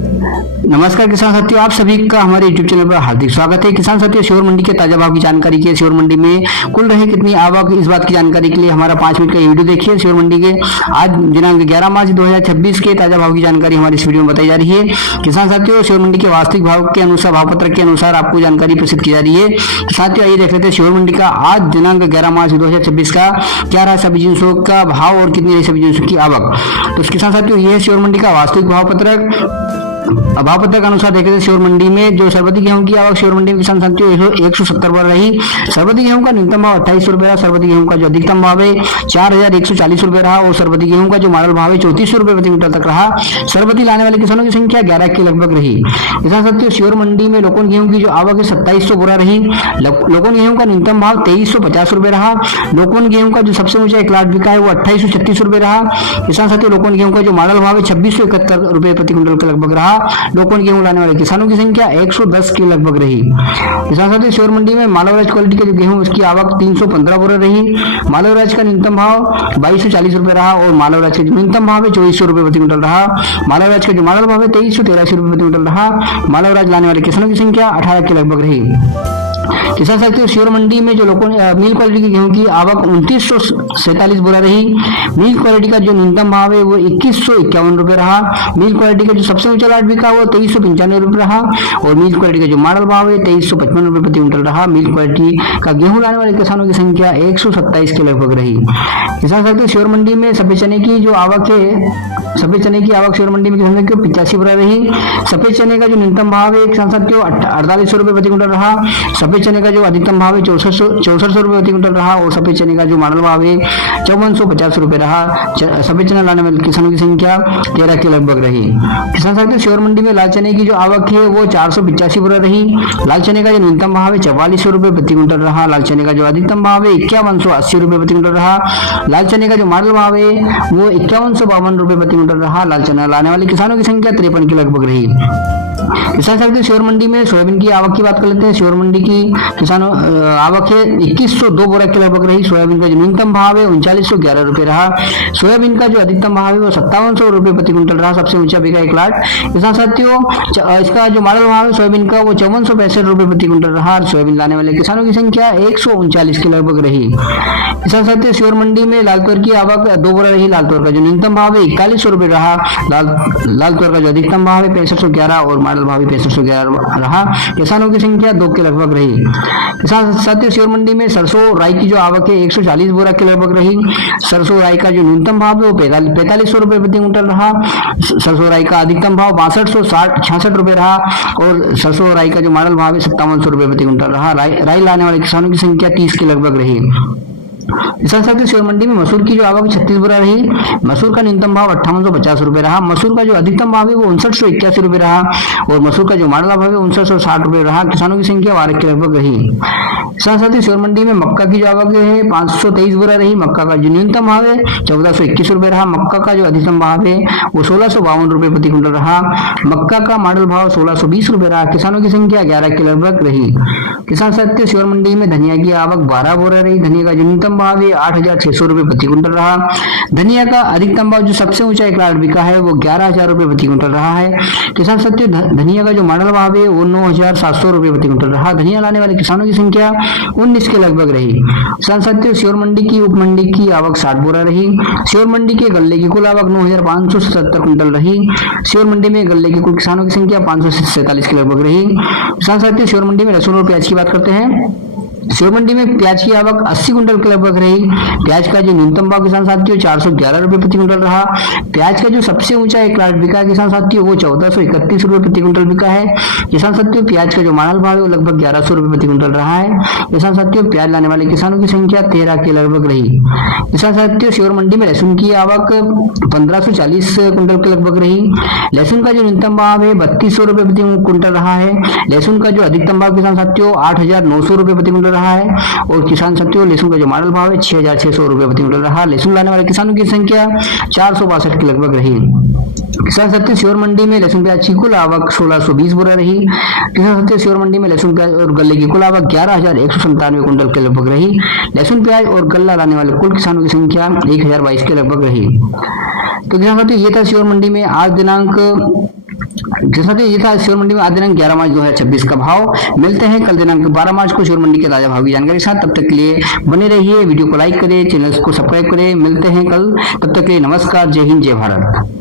नमस्कार किसान साथियों, आप सभी का हमारे YouTube चैनल पर हार्दिक स्वागत है। किसान साथियों, श्योर मंडी के ताजा भाव की जानकारी के श्योर मंडी में कुल रहे कितनी आवक, इस बात की जानकारी के लिए हमारा 5 मिनट का वीडियो देखिए। श्योर मंडी के आज दिनांक 11 मार्च 2026 के ताजा भाव की जानकारी हमारी इस वीडियो में बताई जा रही है। किसान साथियों, श्योर मंडी के वास्तविक भाव के अनुसार, भाव पत्रक के अनुसार आपको जानकारी प्रस्तुत की जा रही है। साथियों, आइए देख लेते हैं श्योर मंडी का आज दिनांक 11 मार्च 2026 का क्या रहा सब्जी जिनसों का भाव और कितनी रही सब्जी जिनसों की आवक। तो किसान साथियों, यह है श्योर मंडी का वास्तविक भाव पत्रक। भाव पत्रक के अनुसार देखें तो श्योर मंडी में जो सर्वाधिक गेहूं की आवक श्योर मंडी में किसान साथियों 170 पर रही। सर्वाधिक गेहूं का न्यूनतम भाव 2800 रुपए रहा। सर्वाधिक गेहूं का जो अधिकतम भाव है 4140 रुपए रहा और सर्वाधिक गेहूं का जो मॉडल भाव है 3400 रुपए प्रति क्विंटल तक रहा। सर्वाधिक लाने वाले किसानों की संख्या 11 के लगभग रही। किसान साथियों, श्योर मंडी में लोकल गेहूं की जो आवक है 2700 बोरा रही। लोकल गेहूं का न्यूनतम भाव 2350 रुपए रहा। लोकल गेहूं का जो सबसे ऊंचा एक लाट बिका है वो 2836 रुपए रहा। किसान साथियों, लोकल गेहूं का जो मॉडल भाव है 2671 रुपए प्रति क्विंटल के लगभग रहा। लोकल गेहूं लाने वाले किसानों की संख्या 110 के लगभग रही। किसान साथियों, श्योर मंडी में मालवराज क्वालिटी के जो गेहूं उसकी आवक 315 बोरा रही। मालवराज का न्यूनतम भाव 2240 रुपए रहा और मालवराज का जो न्यूनतम भाव है 2400 रुपए प्रति क्विंटल रहा। मालवराज का जो मॉडल भाव है 2383 रुपए प्रति क्विंटल रहा। मालवराज लाने वाले किसानों की संख्या 18 के लगभग रही। किसान साथियों, श्योर मंडी में जो लोगों मिल क्वालिटी के गेहूं की आवक 2947 बोरा रही। मिल क्वालिटी का जो न्यूनतम भाव है वो 2151 रुपए रहा। मिल क्वालिटी का जो सबसे ऊंचा लाट बिका वो 2395 रुपए रहा और मिल क्वालिटी का जो मॉडल भाव है 2355 रुपए प्रति क्विंटल रहा। मिल क्वालिटी का गेहूं लाने वाले किसानों की संख्या 127 के लगभग रही। किसान साथियों, श्योर मंडी में सफेद चने की जो आवक है, सफेद चने की आवक श्योर मंडी में किसान साथियों 85 बोरा रही। सफेद चने का जो न्यूनतम भाव है किसान साथियों 4800 रुपए प्रति क्विंटल रहा। सफेद चने का जो अधिकतम भाव है 6400 रुपए प्रति क्विंटल रहा और सफेद चने का जो मॉडल भाव है 5450 रुपए रहा। सफेद चना लाने वाले किसानों की संख्या 13 के लगभग रही। किसान साथियों, श्योर मंडी में लाल चने की जो आवक है वो 485 बोरा रही। लाल चने का जो न्यूनतम भाव है 4400 रुपए प्रति क्विंटल रहा। लाल चने का जो अधिकतम भाव है 5180 रुपए प्रति क्विंटल रहा। लाल चने का जो मॉडल भाव है वो 5152 रुपए प्रति क्विंटल रहा। लाल चना लाने वाले किसानों की संख्या 53 के लगभग रही। किसान साथियों, श्योर मंडी में सोयाबीन की आवक की बात कर लेते हैं। श्योर मंडी की किसानों आवक है 2102 बोरा के लगभग रही। सोयाबीन का जो न्यूनतम भाव है 3911 रुपए रहा। सोयाबीन का जो अधिकतम भाव है वो 5700 रुपए प्रति क्विंटल रहा। सबसे ऊंचा बिका एक लाट। किसान साथियों, इसका जो मॉडल भाव है सोयाबीन का वो 5465 रुपए प्रति क्विंटल रहा। सोयाबीन लाने वाले किसानों की संख्या 139 के लगभग रही। किसान साथियों, श्योर मंडी में लाल तोर की आवक 2 बोरा रही। लाल तोर का जो न्यूनतम भाव है 4100 रुपए रहा। लाल तोर का जो अधिकतम भाव है 6511 और मॉडल भाव 6511 रहा। किसानों की संख्या 2 के लगभग रही। किसान साथियों, श्योर मंडी में सरसों राई की जो आवक है 140 बोरा के लगभग रही। सरसों राई का जो न्यूनतम भाव है वो 4500 रुपए प्रति क्विंटल रहा। सरसों राई का अधिकतम भाव 6266 रुपए रहा और सरसों राई का जो मॉडल भाव है 5700 रुपए प्रति क्विंटल रहा। राई लाने वाले किसानों की संख्या 30 के लगभग रही। किसान साथियों, श्योर मंडी में मसूर की जो आवक 36 बोरा रही। मसूर का न्यूनतम भाव 5850 रुपए रहा। मसूर का जो अधिकतम भाव है वो 5981 रुपए रहा और मसूर का जो मॉडल भाव है 5960 रुपए रहा। किसानों की संख्या 12 के लगभग रही। किसान साथियों, श्योर मंडी में मक्का की जो आवक है 523 बोरा रही। मक्का का जो न्यूनतम भाव है 1421 रुपए रहा। मक्का का जो अधिकतम भाव है वो 1652 रुपए प्रति क्विंटल रहा। मक्का का मॉडल भाव 1620 रुपए रहा। किसानों की संख्या 11 के लगभग रही। किसान साथियों, श्योर मंडी में धनिया की आवक 12 बोरा रही। धनिया का जो न्यूनतम भाव है 8600 रुपए प्रति क्विंटल रहा। धनिया का अधिकतम भाव जो सबसे ऊंचा एक लाट बिका है वो 11000 रुपए प्रति क्विंटल रहा है। किसान साथियों, धनिया का जो मॉडल भाव है वो 9700 रुपए प्रति क्विंटल रहा। धनिया लाने वाले किसानों की संख्या 19 के लगभग रही। किसान साथियों, श्योर मंडी की उपमंडी की आवक 60 बोरा रही। श्योर मंडी के गल्ले की कुल आवक 9577 क्विंटल रही। श्योर मंडी में गल्ले के कुल किसानों की संख्या 547 के लगभग रही। किसान साथियों, श्योर मंडी में लहसुन और प्याज की बात करते हैं। श्योर मंडी में प्याज की आवक 80 कुंटल के लगभग रही। प्याज का जो न्यूनतम भाव किसान साथियों 411 रुपए प्रति क्विंटल रहा। प्याज का जो सबसे ऊंचा एक लाट बिका है किसान साथियों वो 1431 रुपए प्रति क्विंटल बिका है। किसान साथियों, प्याज का जो मॉडल भाव है वो लगभग 1100 रुपए प्रति क्विंटल रहा है। किसान साथियों, प्याज लाने वाले किसानों की संख्या 13 के लगभग रही। किसान साथियों, श्योर मंडी में लहसुन की आवक 1540 कुंटल के लगभग रही। लहसुन का जो न्यूनतम भाव है 3200 रुपए प्रति क्विंटल रहा है। लहसुन का जो अधिकतम भाव किसान साथियों 8900 रुपए प्रति क्विंटल रहा है और किसान साथियों, लहसुन का जो मॉडल भाव है 6600 रुपए प्रति क्विंटल रहा। लहसुन लाने वाले किसानों की संख्या 462 के लगभग रही। किसान साथियों, श्योर मंडी में लहसुन प्याज की कुल आवक 1620 बोरा रही। किसान साथियों, श्योर मंडी में लहसुन प्याज और गल्ले की कुल आवक 11197 कुंटल के लगभग रही। लहसुन प्याज और गल्ला लाने वाले कुल किसानों की संख्या 1022 के लगभग रही। तो किसान साथियों, ये था श्योर मंडी में आज दिनांक जैसा ये था श्योर मंडी में आज दिनांक 11 मार्च 2026 का भाव। मिलते हैं कल दिनांक 12 मार्च को श्योर मंडी के ताजा भाव की जानकारी के साथ। तब तक के लिए बने रहिए, वीडियो को लाइक करें, चैनल को सब्सक्राइब करें। मिलते हैं कल, तब तक के लिए नमस्कार, जय हिंद, जय भारत।